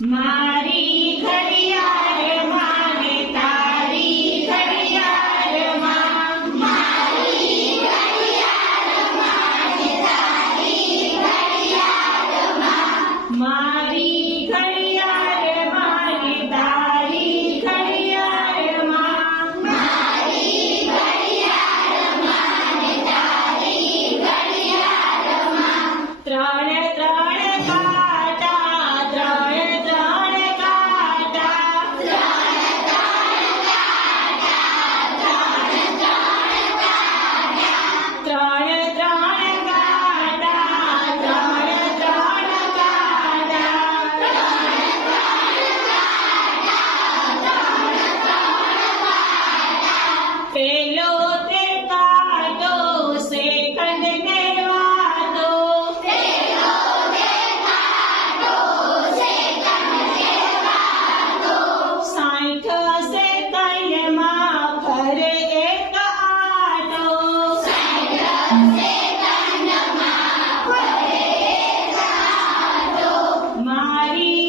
મારી ઘડિયાળ Maria.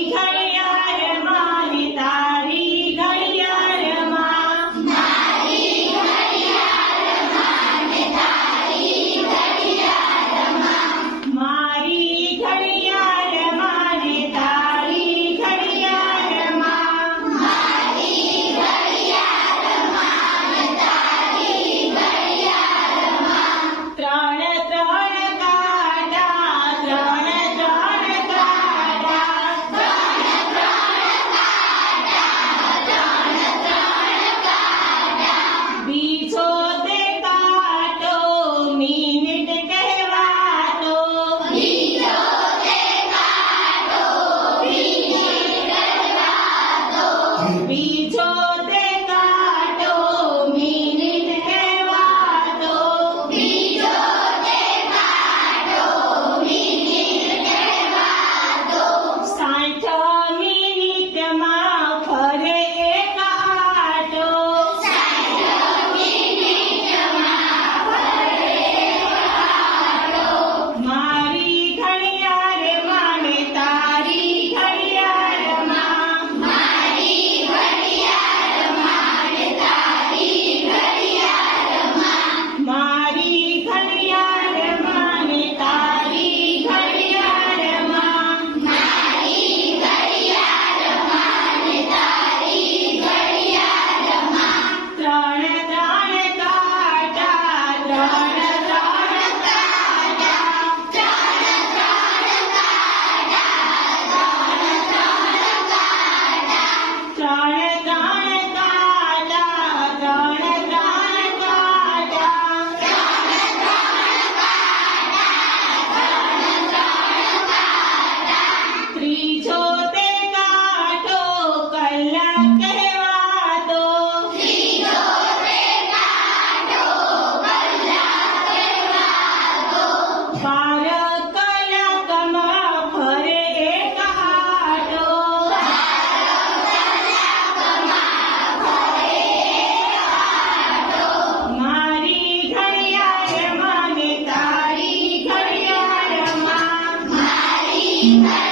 Amen.